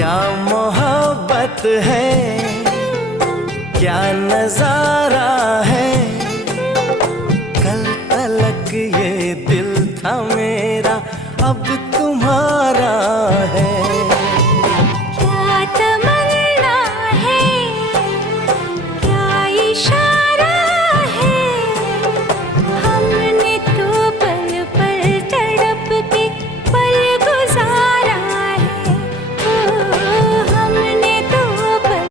क्या मोहब्बत है, क्या नजारा है। कल तलक ये दिल था मेरा, अब तुम्हारा है।